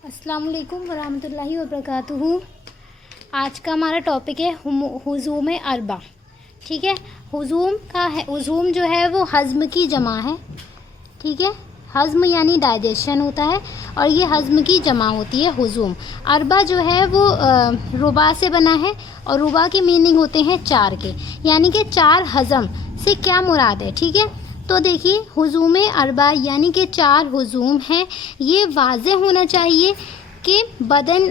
अस्सलाम वालेकुम वरहमतुल्लाहि वबरकातुहू। आज का हमारा टॉपिक है हुजूम अरबा। ठीक है, हुजूम का है, हुजूम जो है वो हज़्म की जमा है। ठीक है, हज़्म यानी डाइजेशन होता है और ये हज़्म की जमा होती है हुजूम। अरबा जो है वो रुबा से बना है और रुबा के मीनिंग होते हैं चार के, यानी कि चार हज़म से क्या मुराद है। ठीक है, तो देखिए हुजूम अरबा यानी कि चार हुजूम हैं। ये वाज़े होना चाहिए कि बदन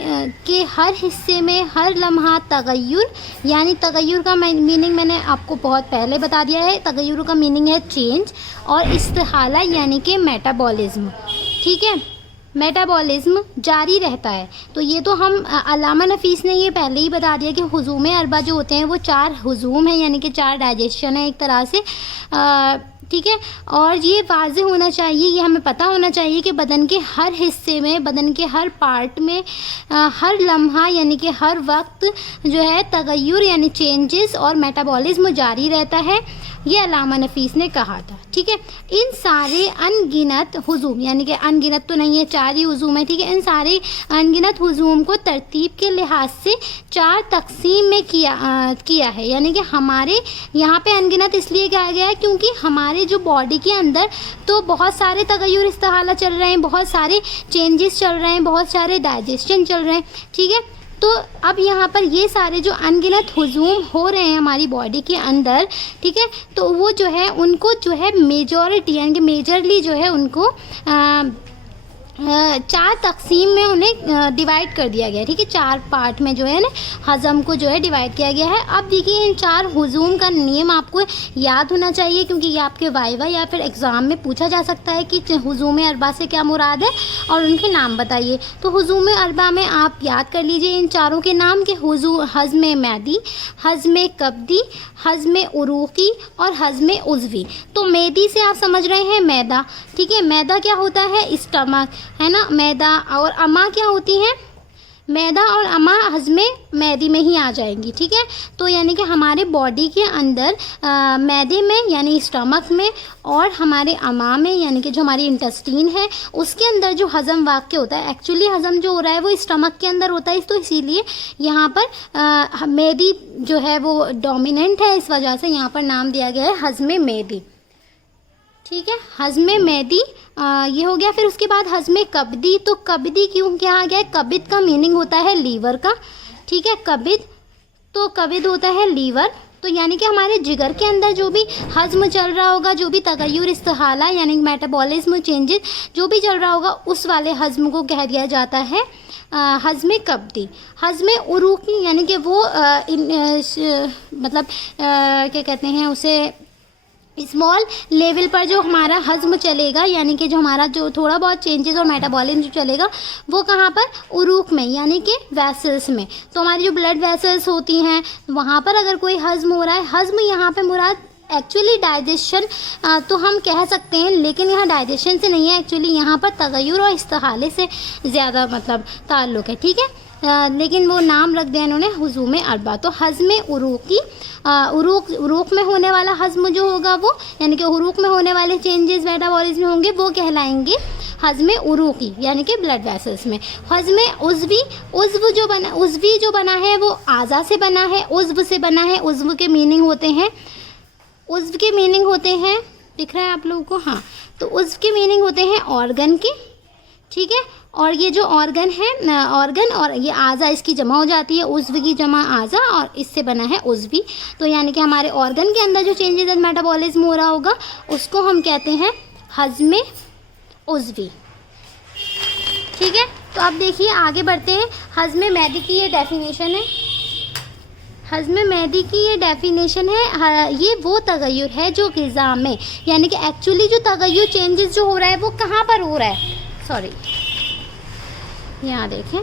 के हर हिस्से में हर लम्हा तगय्युर, यानी तगय्युर का मीनिंग मैंने आपको बहुत पहले बता दिया है। तगय्युर का मीनिंग है चेंज, और इस्तिहाला यानी कि मेटाबॉलिज्म। ठीक है, मेटाबॉलिज्म जारी रहता है। तो ये तो हम अल्लामा नफीस ने ये पहले ही बता दिया कि हुजूम अरबा जो होते हैं वो चार हुजूम हैं, यानी कि चार डाइजेशन है एक तरह से। ठीक है, और ये वाज़ेह होना चाहिए, ये हमें पता होना चाहिए कि बदन के हर हिस्से में, बदन के हर पार्ट में हर लम्हा यानी कि हर वक्त जो है तगय्युर यानी चेंजेस और मेटाबॉलिज्म जारी रहता है। ये अल्लामा नफीस ने कहा था। ठीक है, इन सारे अनगिनत हुजूम, यानी कि अनगिनत तो नहीं है, चार ही हुजूम है। ठीक है, इन सारे अनगिनत हुजूम को तरतीब के लिहाज से चार तकसीम में किया है। यानी कि हमारे यहाँ पे अनगिनत इसलिए कहा गया है क्योंकि हमारे जो बॉडी के अंदर तो बहुत सारे तगय्युर इस्तिहाला चल रहे हैं, बहुत सारे चेंजेस चल रहे हैं, बहुत सारे डाइजेशन चल रहे हैं। ठीक है, तो अब यहाँ पर ये सारे जो अनगिनत हुजूम हो रहे हैं हमारी बॉडी के अंदर, ठीक है, तो वो जो है उनको जो है मेजॉरिटी यानी कि मेजरली जो है उनको चार तकसीम में उन्हें डिवाइड कर दिया गया है। ठीक है, चार पार्ट में जो है ना हज़म को जो है डिवाइड किया गया है। अब देखिए इन चार हुजूम का नियम आपको याद होना चाहिए, क्योंकि ये आपके वाइवा या फिर एग्ज़ाम में पूछा जा सकता है कि हुजूम अरबा से क्या मुराद है और उनके नाम बताइए। तो हुजूम अरबा में आप याद कर लीजिए इन चारों के नाम के हज़्म मैदी, हज़्म कब्दी, हज़्म उरूक़ी और हज़्म उज़वी। तो मैदी से आप समझ रहे हैं मैदा। ठीक है, मैदा क्या होता है? स्टमक है ना। मैदा और अमा क्या होती हैं? मैदा और अमा हज़्म मैदी में ही आ जाएंगी। ठीक है, तो यानी कि हमारे बॉडी के अंदर मैदे में यानी स्टमक में और हमारे अमा में यानी कि जो हमारी इंटेस्टीन है उसके अंदर जो हज़म वाक़ होता है, एक्चुअली हज़म जो हो रहा है वो स्टमक के अंदर होता है। तो इसीलिए यहाँ पर मैदी जो है वो डोमिनेंट है, इस वजह से यहाँ पर नाम दिया गया है हज़्म मैदी। ठीक है, हज़्म मैदी ये हो गया। फिर उसके बाद हज़्म कब्दी। तो कब्दी क्यों क्या आ गया? कबिद का मीनिंग होता है लीवर का। ठीक है, कबिद, तो कबिद होता है लीवर। तो यानी कि हमारे जिगर के अंदर जो भी हज़्म चल रहा होगा, जो भी तगय्युर इस्तिहाला यानी मेटाबॉलिज्म चेंजेस जो भी चल रहा होगा, उस वाले हज़्म को कह दिया जाता है हज़्म कब्दी। हज़्म उरूक़ी यानी कि वो मतलब क्या कहते हैं उसे, स्मॉल लेवल पर जो हमारा हज़्म चलेगा, यानी कि जो हमारा जो थोड़ा बहुत चेंजेस और मेटाबॉलिज्म जो चलेगा वो कहाँ पर? उरूक़ में, यानी कि वेसल्स में। तो हमारी जो ब्लड वेसल्स होती हैं वहाँ पर अगर कोई हज़्म हो रहा है, हज़्म यहाँ पे मुराद एक्चुअली डाइजेशन तो हम कह सकते हैं, लेकिन यहाँ डाइजेशन से नहीं है, एक्चुअली यहाँ पर तगय्युर और इस्तिहाले से ज़्यादा मतलब ताल्लुक़ है। ठीक है, लेकिन वो नाम रख दिया इन्होंने हुजूम अरबा। तो हज़्म उरूक़ी, उरूक़ में होने वाला हज़्म जो होगा वो, यानी कि उरूक़ में होने वाले चेंजेस मेटाबॉलिज्म में होंगे वो कहलाएंगे हज़्म उरूक़ी, यानी कि ब्लड वेसल्स में। हज़्म उज़वी, उज़वी जो बना है वो आज़ा से बना है, उज़्व से बना है। उज़्व के मीनिंग होते हैं, उज़्व के मीनिंग होते हैं, दिख रहा है आप लोगों को? हाँ, तो उज़्व के मीनिंग होते हैं ऑर्गन के। ठीक है, और ये जो ऑर्गन है ऑर्गन और ये आज़ा इसकी जमा हो जाती है, उज़्व की जमा आज़ा, और इससे बना है उज़वी। तो यानी कि हमारे ऑर्गन के अंदर जो चेंजेस मेटाबॉलिज्म हो रहा होगा उसको हम कहते हैं हज़्म उज़वी। ठीक है, तो अब देखिए आगे बढ़ते हैं। हज़्म मैदी की ये डेफिनेशन है। हज़्म मैदी की ये डेफिनेशन है, ये वो तगय्युर है जो ग़िज़ा में, यानी कि एक्चुअली जो तगय्युर चेंजेस जो हो रहा है वो कहाँ पर हो रहा है? सॉरी, यहाँ देखें,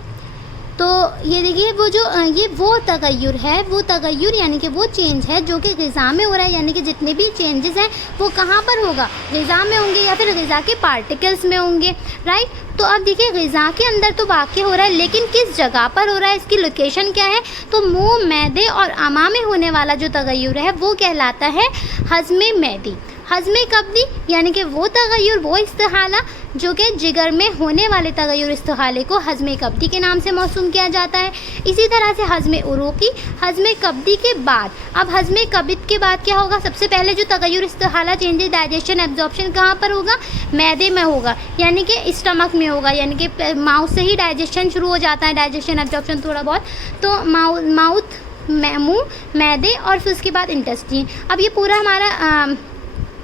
तो ये देखिए वो जो ये वो तगय्युर है, वो तगय्युर यानी कि वो चेंज है जो कि ग़िज़ा में हो रहा है। यानी कि जितने भी चेंजेस हैं वो कहाँ पर होगा? ग़िज़ा में होंगे या फिर ग़िज़ा के पार्टिकल्स में होंगे, राइट। तो अब देखिए ग़िज़ा के अंदर तो वाक़ हो रहा है, लेकिन किस जगह पर हो रहा है, इसकी लोकेशन क्या है? तो मुँह, मैदे और अमा में होने वाला जो तगय्युर है वो कहलाता है हज़्म मैदी। हज़्म कब्दी यानी कि वो तगय्युर, वो इस्तिहाला जो कि जिगर में होने वाले तगय्युर इस्तिहाले को हज़्म कब्दी के नाम से मौसूम किया जाता है। इसी तरह से हज़्म उरूक़ी, हज़्म कब्दी के बाद, अब हज़्म कब्द के बाद क्या होगा, सबसे पहले जो तगय्युर इस्तिहाला चेंजेस डाइजेशन एब्जॉर्प्शन कहाँ पर होगा, मैदे में होगा, यानी कि स्टमक में होगा, यानी कि माउथ से ही डाइजेशन शुरू हो जाता है, डाइजेशन एब्जॉर्प्शन थोड़ा बहुत, तो माउथ, मुँह, मैदे और फिर उसके बाद इंटेस्टाइन। अब ये पूरा हमारा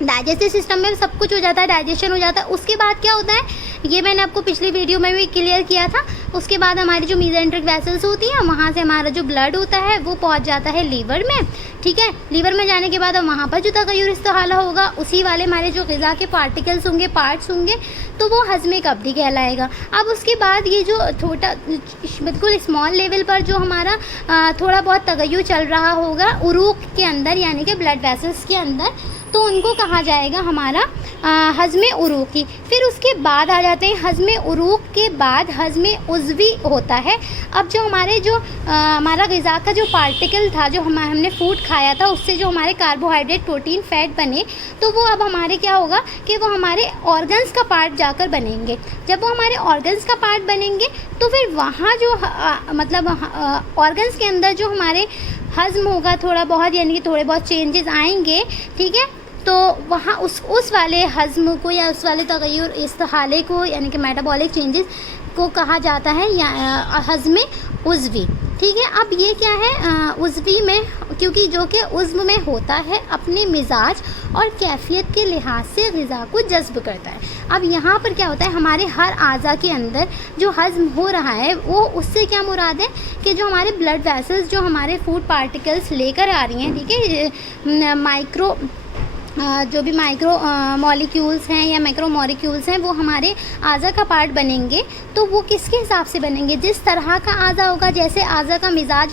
डाइजेस्टिव सिस्टम में सब कुछ हो जाता है, डाइजेशन हो जाता है। उसके बाद क्या होता है, ये मैंने आपको पिछली वीडियो में भी क्लियर किया था। उसके बाद हमारी जो मीजेंट्रिक वेसल्स होती हैं, वहाँ से हमारा जो ब्लड होता है वो पहुँच जाता है लीवर में, ठीक है। लीवर में जाने के बाद अब वहाँ पर जो तगय्युर इस्तिहाला होगा, उसी वाले हमारे जो ग़िज़ा के पार्टिकल्स होंगे, पार्ट्स होंगे, तो वो हज़्म कब्दी कहलाएगा। अब उसके बाद ये जो छोटा बिल्कुल स्मॉल लेवल पर जो हमारा थोड़ा बहुत तगय्युर चल रहा होगा उरूक़ के अंदर, यानी कि ब्लड वेसल्स के अंदर, तो उनको कहा जाएगा हमारा हज़्म उरूक़ी। फिर उसके बाद आ जाते हैं हज़्म उरूक़ के बाद हज़्म उज़वी होता है। अब जो हमारे जो हमारा ग़िज़ा का जो पार्टिकल था, जो हमने फूड खाया था, उससे जो हमारे कार्बोहाइड्रेट, प्रोटीन, फैट बने, तो वो अब हमारे क्या होगा कि वो हमारे ऑर्गन्स का पार्ट जाकर बनेंगे। जब वो हमारे ऑर्गन्स का पार्ट बनेंगे तो फिर वहाँ जो मतलब ऑर्गन्स के अंदर जो हमारे हज़्म होगा थोड़ा बहुत, यानी कि थोड़े बहुत चेंजेस आएंगे, ठीक है। तो वहाँ उस वाले हज़्म को या उस वाले तगय्युर इस्तिहाले को, यानी कि मेटाबॉलिक चेंजेस को कहा जाता है या हज़्म उज़वी, ठीक है। अब ये क्या है, उज़वी में, क्योंकि जो कि उज़्व में होता है, अपने मिजाज और कैफियत के लिहाज से ग़िज़ा को जज़्ब करता है। अब यहाँ पर क्या होता है, हमारे हर आज़ा के अंदर जो हज़्म हो रहा है, वो उससे क्या मुराद है कि जो हमारे ब्लड वेसल्स जो हमारे फूड पार्टिकल्स लेकर आ रही हैं, ठीक है, माइक्रो जो भी माइक्रो मॉलिक्यूल्स हैं या मैक्रो मॉलिक्यूल्स हैं, वो हमारे आज़ा का पार्ट बनेंगे। तो वो किसके हिसाब से बनेंगे, जिस तरह का आज़ा होगा, जैसे आज़ा का मिजाज,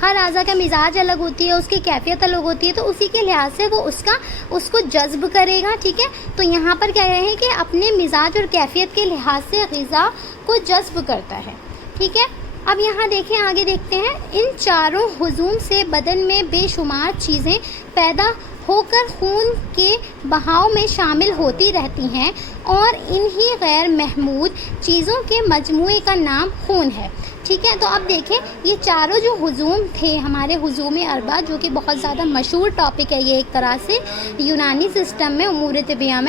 हर आज़ा का मिजाज अलग होती है, उसकी कैफियत अलग होती है, तो उसी के लिहाज से वो उसको जज़्ब करेगा, ठीक है। तो यहाँ पर क्या है कि अपने मिजाज और कैफियत के लिहाज से ग़िज़ा को जज़्ब करता है, ठीक है। अब यहाँ देखें, आगे देखते हैं। इन चारों हुजूम से बदन में बेशुमार चीज़ें पैदा होकर खून के बहाव में शामिल होती रहती हैं और इन्हीं गैर महमूद चीज़ों के मजमूए का नाम खून है, ठीक है। तो अब देखें, ये चारों जो हुजूम थे हमारे, हुजूम अरबा, जो कि बहुत ज़्यादा मशहूर टॉपिक है ये एक तरह से यूनानी सिस्टम में, उमूर तबैया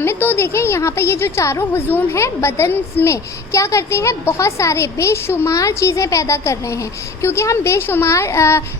में। तो देखें यहाँ पर ये जो चारों हुजूम हैं बदन में क्या करते हैं, बहुत सारे बेशुमार चीज़ें पैदा कर रहे हैं, क्योंकि हम बेशुमार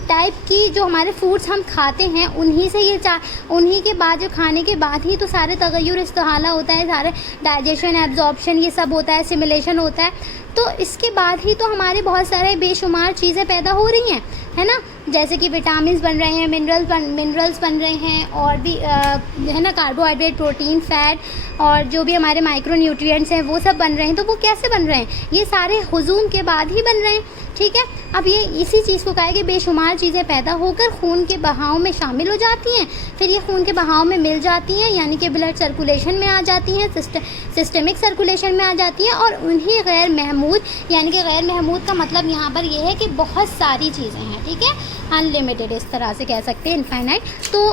टाइप की जो हमारे फूड्स हम खाते हैं, उन्हीं के बाद, जो खाने के बाद ही तो सारे तगय्युर इस्तिहाला होता है, सारे डाइजेशन, एब्जॉर्प्शन, ये सब होता है, सिमुलेशन होता है। तो इसके बाद ही तो हमारे बहुत सारे बेशुमार चीज़ें पैदा हो रही हैं, है ना, जैसे कि विटामिन्स बन रहे हैं, मिनरल्स बन रहे हैं, और भी है ना, कार्बोहाइड्रेट, प्रोटीन, फैट, और जो भी हमारे माइक्रो न्यूट्रिएंट्स हैं वो सब बन रहे हैं। तो वो कैसे बन रहे हैं, ये सारे हुजूम के बाद ही बन रहे हैं, ठीक है। अब ये इसी चीज़ को कहा है कि बेशुमार चीज़ें पैदा होकर खून के बहाव में शामिल हो जाती हैं, फिर ये खून के बहाव में मिल जाती हैं, यानी कि ब्लड सर्कुलेशन में आ जाती हैं, सिस्टमिक सर्कुलेशन में आ जाती हैं, और उन्हीं गैर महमूद, यानी कि गैर महमूद का मतलब यहाँ पर ये है कि बहुत सारी चीज़ें हैं, ठीक है, अनलिमिटेड इस तरह से कह सकते हैं, इनफाइनाइट। तो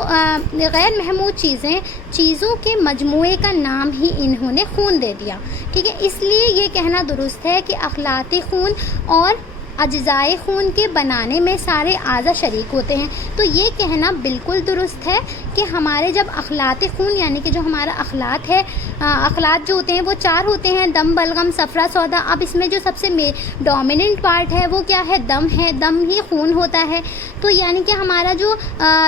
गैर महमूद चीज़ों के मजमूए का नाम ही इन्होंने खून दे दिया, ठीक है। इसलिए ये कहना दुरुस्त है कि अखलाती खून और अज्जाए खून के बनाने में सारे आज़ा शरीक होते हैं। तो ये कहना बिल्कुल दुरुस्त है कि हमारे जब अखलाती खून, यानी कि जो हमारा अखलात है, अखलात जो होते हैं वो 4 होते हैं, दम, बलगम, सफ़रा, सौदा। अब इसमें जो सबसे डोमिनेंट पार्ट है वो क्या है, दम है, दम ही खून होता है। तो यानी कि हमारा जो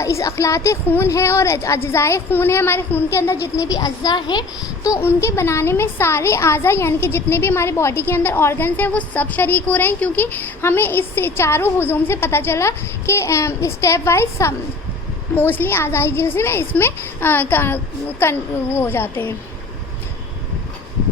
इस अखलाती खून है और अज्जाए खून है, हमारे खून के अंदर जितने भी अज्जा हैं, तो उनके बनाने में सारे आज़ा, यानी कि जितने भी हमारे बॉडी के अंदर ऑर्गन्स हैं, वो सब शरीक हो रहे हैं, क्योंकि हमें इस चारों हुजूम से पता चला कि स्टेप वाइज मोस्टली आज़ाई जिसमें इसमें वो हो जाते हैं,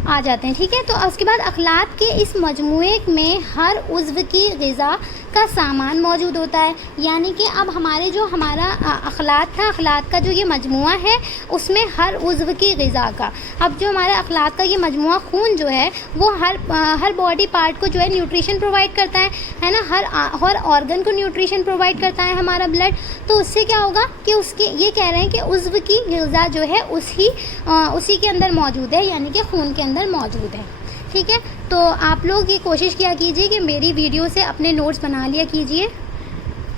आ जाते हैं, ठीक है। तो उसके बाद अखलात के इस मजमूए में हर उज़्व की ग़िज़ा का सामान मौजूद होता है। यानी कि अब हमारे जो हमारा अखलात था, अखलात का जो ये मजमुआ है उसमें हर उज़्व की ग़िज़ा का, अब जो हमारे अखलात का ये मजमुआ खून जो है वो हर बॉडी पार्ट को जो है न्यूट्रिशन प्रोवाइड करता है ना, हर ऑर्गन को न्यूट्रिशन प्रोवाइड करता है हमारा ब्लड। तो उससे क्या होगा कि उसके ये कह रहे हैं कि उज़्व की ग़िज़ा जो है उसी के अंदर मौजूद है, यानी कि खून के अंदर मौजूद है। ठीक है, तो आप लोग ये कोशिश किया कीजिए कि मेरी वीडियो से अपने नोट्स बना लिया कीजिए।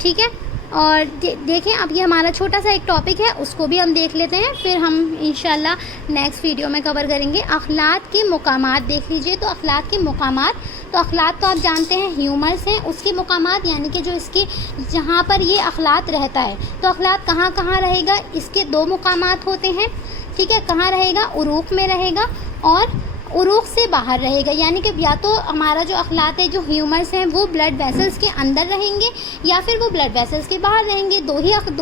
ठीक है, और देखें अब ये हमारा छोटा सा एक टॉपिक है, उसको भी हम देख लेते हैं, फिर हम इंशाल्लाह नेक्स्ट वीडियो में कवर करेंगे। अखलात के मुकामात देख लीजिए। तो अखलात के मुकामात, तो अखलात तो आप जानते हैं ह्यूमर्स हैं, उसके मुकामात यानी कि जो इसके जहाँ पर ये अखलात रहता है, तो अखलात कहाँ कहाँ रहेगा, इसके 2 मुकामात होते हैं। ठीक है, कहाँ रहेगा, उरूक़ में रहेगा और उरूक़ से बाहर रहेगा। यानी कि या तो हमारा जो अखलात है, जो ह्यूमर्स हैं, वो ब्लड वेसल्स के अंदर रहेंगे या फिर वो ब्लड वेसल्स के बाहर रहेंगे। दो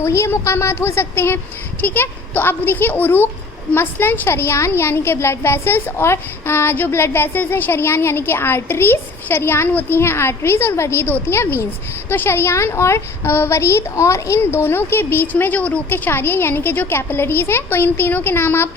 ही मुकामात हो सकते हैं। ठीक है, तो अब देखिए उरूक़ मसलन शरियान यानी कि ब्लड वेसल्स, और जो ब्लड वेसल्स हैं शरियान यानी कि आर्टरीज़, शरियान होती हैं आर्टरीज़ और वरीद होती हैं वीन्स। तो शरियान और वरीद और इन दोनों के बीच में जो उरूक़ के शारिया यानी कि जो कैपिलरीज़ हैं, तो इन तीनों के नाम आप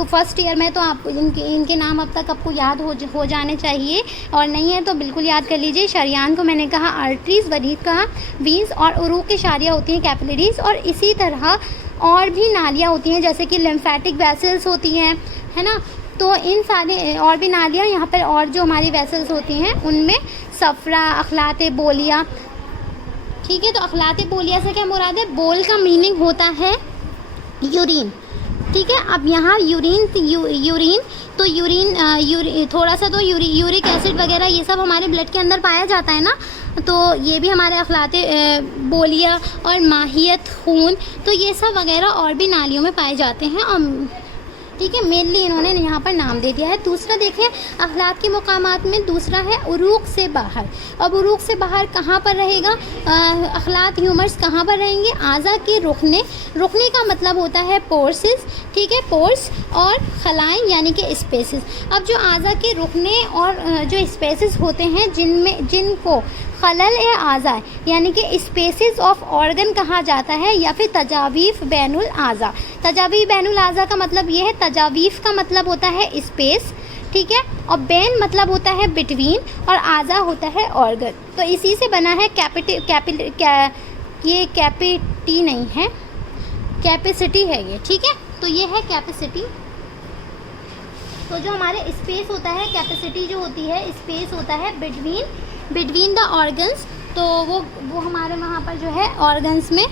फर्स्ट ईयर में तो आप इनके नाम अब तक आपको याद हो जाने चाहिए, और नहीं है तो बिल्कुल याद कर लीजिए। शरियान को मैंने कहा आर्टरीज़, वरीद कहा वीन्स, और उरूक़ के शारिया होती हैं कैपिलरीज़। और इसी तरह और भी नालियाँ होती हैं जैसे कि लिम्फेटिक वेसल्स होती हैं, है ना। तो इन सारे और भी नालियाँ यहाँ पर, और जो हमारी वेसल्स होती हैं उनमें सफ़रा, अखलात बोलिया। ठीक है, तो अखलात बोलिया से क्या मुराद है, बोल का मीनिंग होता है यूरिन। ठीक है, अब यहाँ यूरिन तो यूरिन थोड़ा सा तो यूरिक एसिड वगैरह ये सब हमारे ब्लड के अंदर पाया जाता है ना, तो ये भी हमारे अखलात बोलिया और माहियत खून, तो ये सब वगैरह और भी नालियों में पाए जाते हैं। और ठीक है, मेनली इन्होंने यहाँ पर नाम दे दिया है। दूसरा देखें अखलात के मुकामात में दूसरा है उरूक़ से बाहर। अब उरूक़ से बाहर कहाँ पर रहेगा, अखलात ह्यूमर्स कहाँ पर रहेंगे, आज़ा के रुकने का मतलब होता है पोर्सेस। ठीक है, पोर्स और खलाएँ यानी कि स्पेसेस। अब जो आज़ा के रुकने और जो स्पेसेस होते हैं जिनको खलल ए आज़ा यानी कि स्पेसेस ऑफ ऑर्गन कहा जाता है, या फिर तजावीफ़ बैनुल आज़ा। तजावीफ़ बैनुल आज़ा का मतलब ये है, तजावीफ़ का मतलब होता है स्पेस। ठीक है, और बैन मतलब होता है बिटवीन, और आज़ा होता है ऑर्गन। तो इसी से बना है ये कैपिटी नहीं है, कैपेसिटी है ये। ठीक है, तो ये है कैपेसिटी। तो जो हमारे स्पेस होता है, कैपेसिटी जो होती है, स्पेस होता है बिटवीन द ऑर्गन्स। तो वो हमारे वहाँ पर जो है ऑर्गन्स में,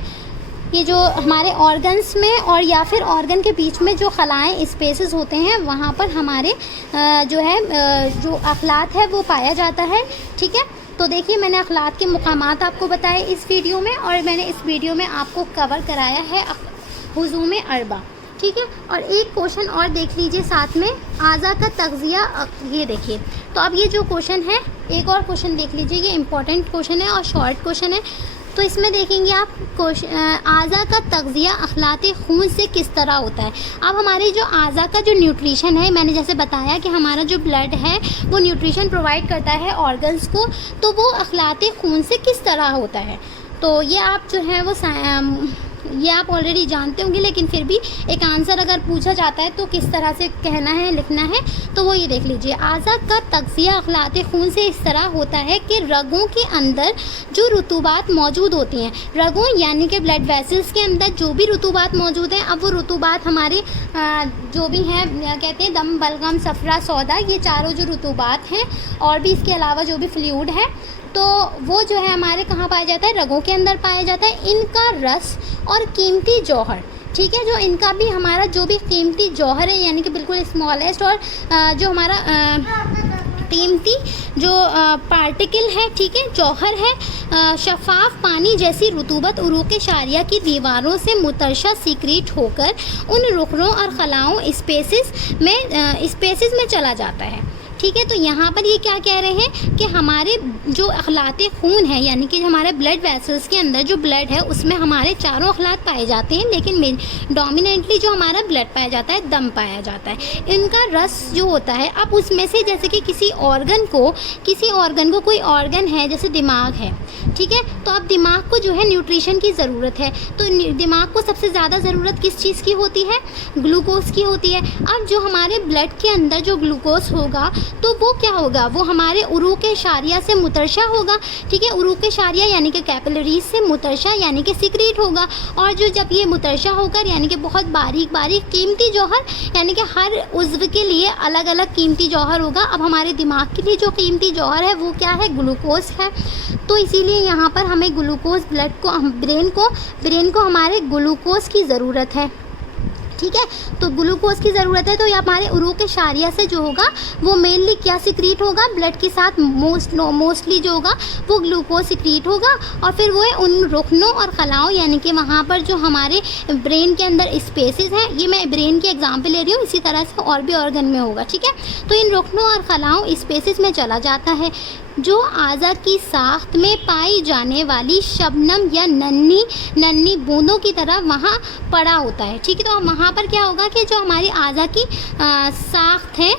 ये जो हमारे ऑर्गन्स में और या फिर ऑर्गन के बीच में जो खलाएँ स्पेसेस होते हैं, वहाँ पर हमारे जो है जो अखलात है वो पाया जाता है। ठीक है, तो देखिए मैंने अखलात के मुकामात आपको बताए इस वीडियो में, और मैंने इस वीडियो में आपको कवर कराया है हुजूम अरबा। ठीक है, और एक क्वेश्चन और देख लीजिए साथ में, आज़ा का तग़ज़िया। ये देखिए, तो अब ये जो क्वेश्चन है, एक और क्वेश्चन देख लीजिए, ये इंपॉर्टेंट क्वेश्चन है और शॉर्ट क्वेश्चन है। तो इसमें देखेंगे आप आज़ा का तग़ज़िया अखलात खून से किस तरह होता है। अब हमारे जो आज़ा का जो न्यूट्रिशन है, मैंने जैसे बताया कि हमारा जो ब्लड है वो न्यूट्रिशन प्रोवाइड करता है ऑर्गन्स को, तो वो अखलात खून से किस तरह होता है। तो ये आप जो है वो ये आप ऑलरेडी जानते होंगे, लेकिन फिर भी एक आंसर अगर पूछा जाता है तो किस तरह से कहना है, लिखना है, तो वो ये देख लीजिए। आज़ा का तग़ज़िया अखलात खून से इस तरह होता है कि रगों के अंदर जो रुतूबात मौजूद होती हैं, रगों यानी कि ब्लड वेसल्स के अंदर जो भी रुतूबात मौजूद हैं, अब वो रुतूबात हमारे जो भी हैं, कहते हैं दम, बलगम, सफ़रा, सौदा, ये चारों जो रुतूबात हैं, और भी इसके अलावा जो भी फ्लूइड है, तो वो जो है हमारे कहाँ पाया जाता है, रगों के अंदर पाया जाता है। इनका रस और कीमती जौहर, ठीक है, जो इनका भी हमारा जो भी कीमती जौहर है, यानी कि बिल्कुल स्मॉलेस्ट और जो हमारा कीमती जो पार्टिकल है, ठीक है, जौहर है, शफाफ पानी जैसी रुतूबत उरूक़ शारिया की दीवारों से मुतरशा सीक्रेट होकर उन रुकनों और खलाओं स्पेसेस में चला जाता है। ठीक है। तो यहाँ पर ये क्या कह रहे हैं कि हमारे जो अखलाते खून है, यानी कि हमारे ब्लड वेसल्स के अंदर जो ब्लड है उसमें हमारे चारों अखलात पाए जाते हैं, लेकिन डोमिनेंटली जो हमारा ब्लड पाया जाता है, दम पाया जाता है। इनका रस जो होता है, अब उसमें से जैसे कि किसी ऑर्गन को कोई ऑर्गन है, जैसे दिमाग है, ठीक है, तो अब दिमाग को जो है न्यूट्रिशन की ज़रूरत है। तो दिमाग को सबसे ज़्यादा ज़रूरत किस चीज़ की होती है? ग्लूकोज की होती है। अब जो हमारे ब्लड के अंदर जो ग्लूकोज होगा तो वो क्या होगा? वो हमारे उरूक शारिया से मुतरशा होगा, ठीक है। उरूक शारिया यानी कि कैपिलरीज से मुतरशा यानी कि सिक्रीट होगा। और जो जब ये मुतरशा होकर यानी कि बहुत बारीक बारीक कीमती जौहर, यानी कि हर उज़्व के लिए अलग अलग कीमती जौहर होगा। अब हमारे दिमाग के लिए जो कीमती जौहर है वो क्या है? ग्लूकोज है। तो इसीलिए यहाँ पर हमें ग्लूकोज ब्रेन को हमारे ग्लूकोज की ज़रूरत है, ठीक है। तो ग्लूकोज की ज़रूरत है, तो ये हमारे उरूक शारिया से जो होगा वो मेनली क्या सिक्रीट होगा? ब्लड के साथ मोस्टली जो होगा वो ग्लूकोज सिक्रीट होगा। और फिर वो है उन रुकनों और खलाओं, यानी कि वहाँ पर जो हमारे ब्रेन के अंदर स्पेसेस हैं, ये मैं ब्रेन की एग्जांपल ले रही हूँ, इसी तरह से और भी ऑर्गन में होगा, ठीक है। तो इन रुकनों और खलाओं स्पेसेस में चला जाता है, जो आज़ा की साख्त में पाई जाने वाली शबनम या नन्ही बूंदों की तरह वहाँ पड़ा होता है, ठीक है। तो वहाँ पर क्या होगा कि जो हमारी आज़ा की साख्त है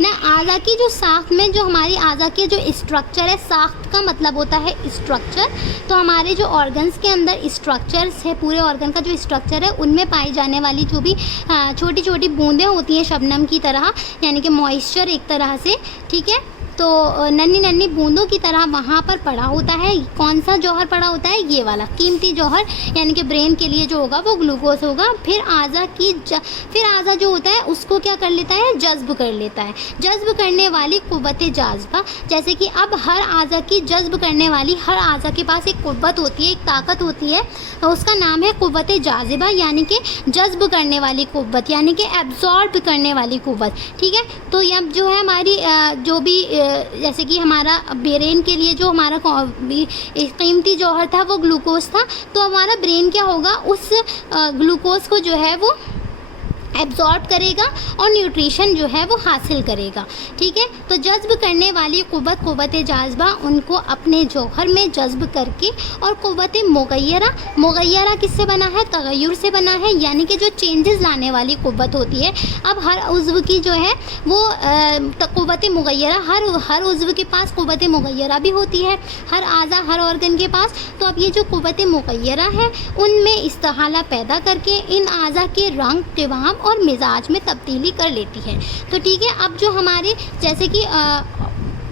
ना, आज़ा की जो साख्त में जो हमारी आज़ा के जो स्ट्रक्चर है, साख्त का मतलब होता है स्ट्रक्चर, तो हमारे जो ऑर्गन्स के अंदर स्ट्रक्चर्स है, पूरे ऑर्गन का जो स्ट्रक्चर है उनमें पाई जाने वाली जो भी छोटी छोटी बूंदें होती हैं शबनम की तरह, यानी कि मॉइस्चर एक तरह से, ठीक है। तो नन्ही बूंदों की तरह वहाँ पर पड़ा होता है। कौन सा जौहर पड़ा होता है? ये वाला कीमती जौहर, यानी कि ब्रेन के लिए जो होगा वो ग्लूकोज होगा। फिर आज़ा जो होता है उसको क्या कर लेता है? जज्ब कर लेता है। जज्ब करने वाली कुव्वत जाज़बा, जैसे कि अब हर आज़ा की जज्ब करने वाली, हर आज़ा के पास एक कुव्वत होती है, एक ताकत होती है, तो उसका नाम है कुव्वत जाज़बा, यानी कि जज्ब करने वाली कुव्वत, यानी कि एब्जॉर्ब करने वाली कुव्वत, ठीक है। तो अब जो है हमारी जो भी जैसे कि हमारा ब्रेन के लिए जो हमारा कीमती जौहर था वो ग्लूकोज था, तो हमारा ब्रेन क्या होगा? उस ग्लूकोज को जो है वो एब्जॉर्ब करेगा और न्यूट्रिशन जो है वो हासिल करेगा, ठीक है। तो जज्ब करने वाली कुव्वत जाज़बा उनको अपने जौहर में जज्ब करके, और कुव्वत मुग़य्यरा किससे बना है? तग़य्युर से बना है, यानी कि जो चेंजेस लाने वाली कुव्वत होती है। अब हर उज़्व की जो है वो कुव्वत मुग़य्यरा, हर उज़्व के पास कुव्वत मुग़य्यरा भी होती है, हर आज़ा हर ऑर्गन के पास। तो अब ये जो कुव्वत मुग़य्यरा है उनमें इस्तिहाला पैदा करके इन आज़ा के रंग, क़िवाम और मिजाज में तब्दीली कर लेती है। तो ठीक है, अब जो हमारे जैसे कि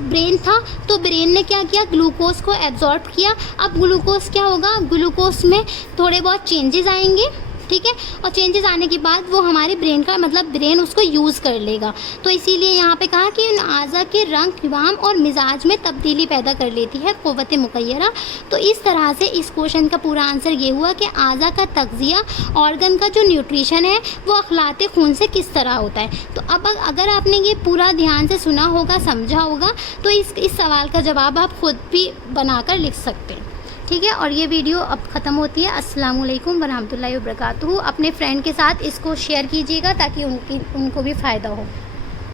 ब्रेन था, तो ब्रेन ने क्या किया? ग्लूकोज को एब्जॉर्ब किया। अब ग्लूकोज क्या होगा? ग्लूकोज में थोड़े बहुत चेंजेस आएंगे, ठीक है, और चेंजेस आने के बाद वो हमारे ब्रेन का मतलब ब्रेन उसको यूज़ कर लेगा। तो इसीलिए यहाँ पे कहा कि उन आज़ा के रंग, क़िवाम और मिजाज में तब्दीली पैदा कर लेती है कुव्वत मुग़य्यरा। तो इस तरह से इस क्वेश्चन का पूरा आंसर ये हुआ कि आज़ा का तग़ज़िया, ऑर्गन का जो न्यूट्रिशन है वो अखलाते खून से किस तरह होता है। तो अब अगर आपने ये पूरा ध्यान से सुना होगा, समझा होगा, तो इस सवाल का जवाब आप ख़ुद भी बनाकर लिख सकते हैं, ठीक है। और ये वीडियो अब ख़त्म होती है। अस्सलामु अलैकुम वरहमतुल्लाहि वबरकातुहू। अपने फ्रेंड के साथ इसको शेयर कीजिएगा ताकि उनको भी फ़ायदा हो।